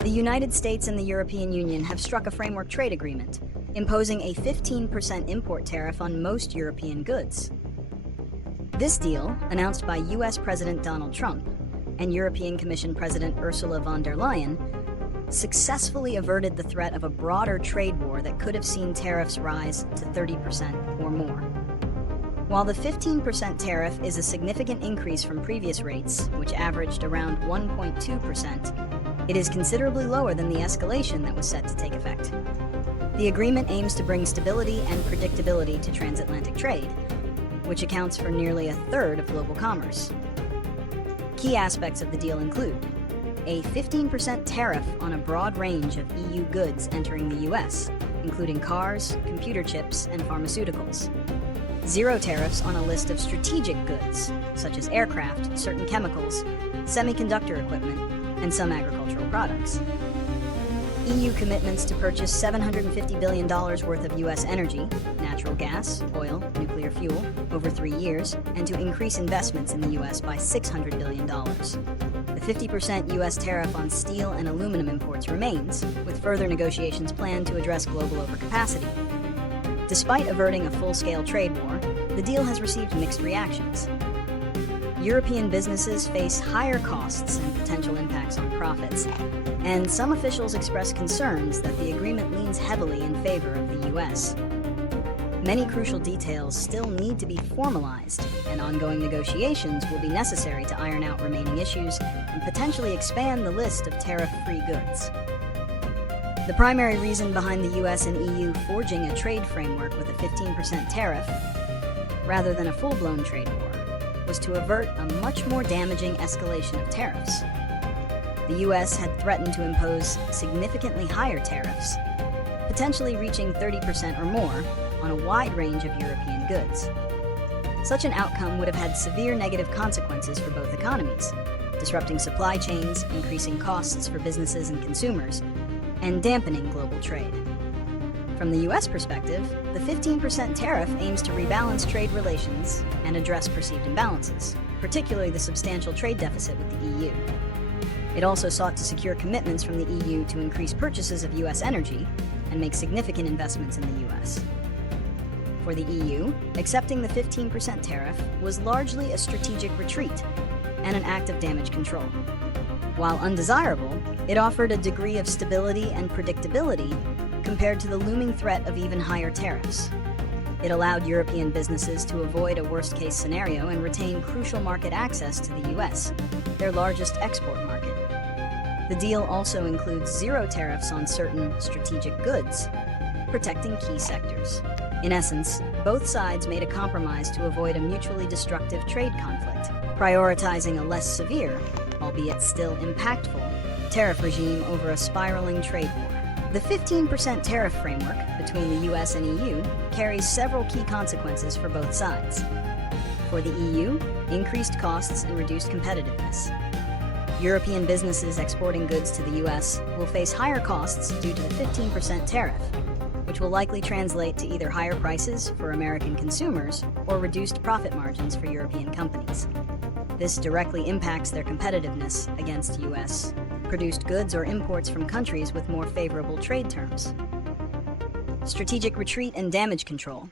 The United States and the European Union have struck a framework trade agreement, imposing a 15% import tariff on most European goods. This deal, announced by US President Donald Trump and European Commission President Ursula von der Leyen, successfully averted the threat of a broader trade war that could have seen tariffs rise to 30% or more. While the 15% tariff is a significant increase from previous rates, which averaged around 1.2%, it is considerably lower than the escalation that was set to take effect. The agreement aims to bring stability and predictability to transatlantic trade, which accounts for nearly a third of global commerce. Key aspects of the deal include a 15% tariff on a broad range of EU goods entering the US, including cars, computer chips, and pharmaceuticals. Zero tariffs on a list of strategic goods, such as aircraft, certain chemicals, semiconductor equipment, and some agricultural products. EU commitments to purchase $750 billion worth of US energy, natural gas, oil, nuclear fuel, over 3 years, and to increase investments in the US by $600 billion. The 50% US tariff on steel and aluminum imports remains, with further negotiations planned to address global overcapacity. Despite averting a full-scale trade war, the deal has received mixed reactions. European businesses face higher costs and potential impacts on profits, and some officials express concerns that the agreement leans heavily in favor of the US. Many crucial details still need to be formalized, and ongoing negotiations will be necessary to iron out remaining issues and potentially expand the list of tariff-free goods. The primary reason behind the US and EU forging a trade framework with a 15% tariff, rather than a full-blown trade war, was to avert a much more damaging escalation of tariffs. The US had threatened to impose significantly higher tariffs, potentially reaching 30% or more, on a wide range of European goods. Such an outcome would have had severe negative consequences for both economies, disrupting supply chains, increasing costs for businesses and consumers, and dampening global trade. From the US perspective, the 15% tariff aims to rebalance trade relations and address perceived imbalances, particularly the substantial trade deficit with the EU. It also sought to secure commitments from the EU to increase purchases of US energy and make significant investments in the US. For the EU, accepting the 15% tariff was largely a strategic retreat and an act of damage control. While undesirable, it offered a degree of stability and predictability compared to the looming threat of even higher tariffs. It allowed European businesses to avoid a worst-case scenario and retain crucial market access to the US, their largest export market. The deal also includes zero tariffs on certain strategic goods, protecting key sectors. In essence, both sides made a compromise to avoid a mutually destructive trade conflict, prioritizing a less severe, albeit still impactful, tariff regime over a spiraling trade war. The 15% tariff framework between the US and EU carries several key consequences for both sides. For the EU, increased costs and reduced competitiveness. European businesses exporting goods to the US will face higher costs due to the 15% tariff, which will likely translate to either higher prices for American consumers or reduced profit margins for European companies. This directly impacts their competitiveness against US produced goods or imports from countries with more favorable trade terms. Strategic retreat and damage control.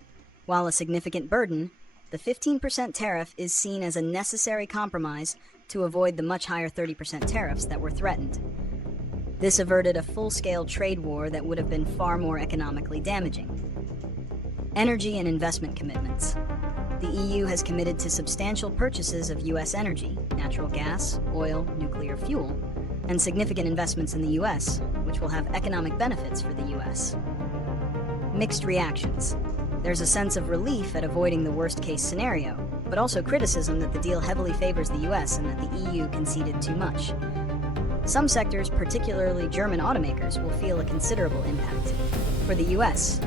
While a significant burden, the 15% tariff is seen as a necessary compromise to avoid the much higher 30% tariffs that were threatened. This averted a full-scale trade war that would have been far more economically damaging. Energy and investment commitments. The EU has committed to substantial purchases of US energy, natural gas, oil, nuclear fuel, and significant investments in the US, which will have economic benefits for the US. Mixed reactions. There's a sense of relief at avoiding the worst-case scenario, but also criticism that the deal heavily favors the US and that the EU conceded too much. Some sectors, particularly German automakers, will feel a considerable impact. For the US,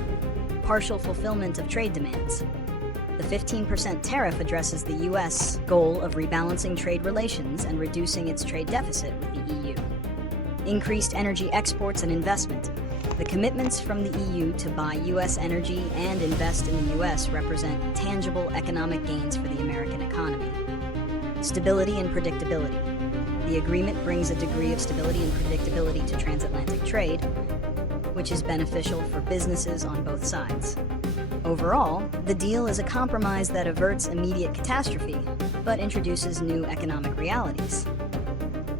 partial fulfillment of trade demands. The 15% tariff addresses the US goal of rebalancing trade relations and reducing its trade deficit with the EU. Increased energy exports and investment. The commitments from the EU to buy US energy and invest in the US represent tangible economic gains for the American economy. Stability and predictability. The agreement brings a degree of stability and predictability to transatlantic trade, which is beneficial for businesses on both sides. Overall, the deal is a compromise that averts immediate catastrophe, but introduces new economic realities.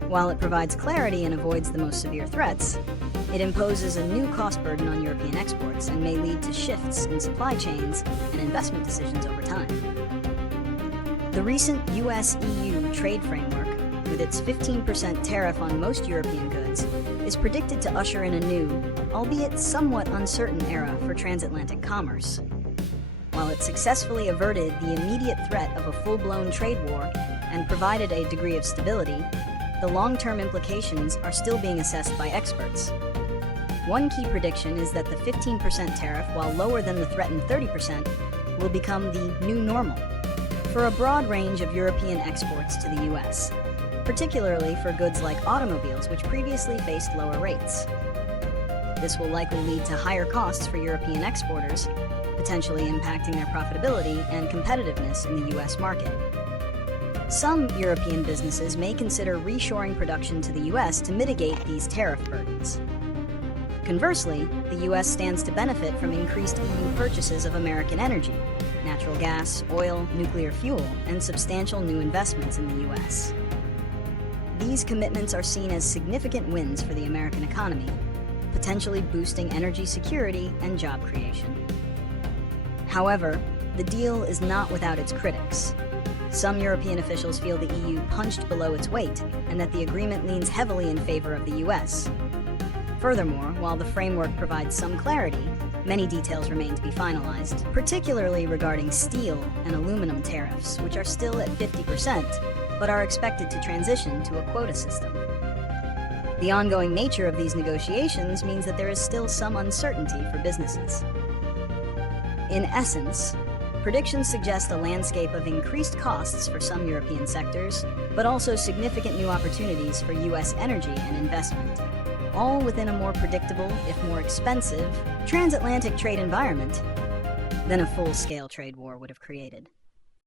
While it provides clarity and avoids the most severe threats, it imposes a new cost burden on European exports and may lead to shifts in supply chains and investment decisions over time. The recent US-EU trade framework, with its 15% tariff on most European goods, is predicted to usher in a new, albeit somewhat uncertain era for transatlantic commerce. While it successfully averted the immediate threat of a full-blown trade war and provided a degree of stability, the long-term implications are still being assessed by experts. One key prediction is that the 15% tariff, while lower than the threatened 30%, will become the new normal for a broad range of European exports to the US, particularly for goods like automobiles, which previously faced lower rates. This will likely lead to higher costs for European exporters, potentially impacting their profitability and competitiveness in the US market. Some European businesses may consider reshoring production to the US to mitigate these tariff burdens. Conversely, the US stands to benefit from increased EU purchases of American energy, natural gas, oil, nuclear fuel, and substantial new investments in the US. These commitments are seen as significant wins for the American economy, potentially boosting energy security and job creation. However, the deal is not without its critics. Some European officials feel the EU punched below its weight and that the agreement leans heavily in favor of the US. Furthermore, while the framework provides some clarity, many details remain to be finalized, particularly regarding steel and aluminum tariffs, which are still at 50%, but are expected to transition to a quota system. The ongoing nature of these negotiations means that there is still some uncertainty for businesses. In essence, predictions suggest a landscape of increased costs for some European sectors, but also significant new opportunities for US energy and investment, all within a more predictable, if more expensive, transatlantic trade environment than a full-scale trade war would have created.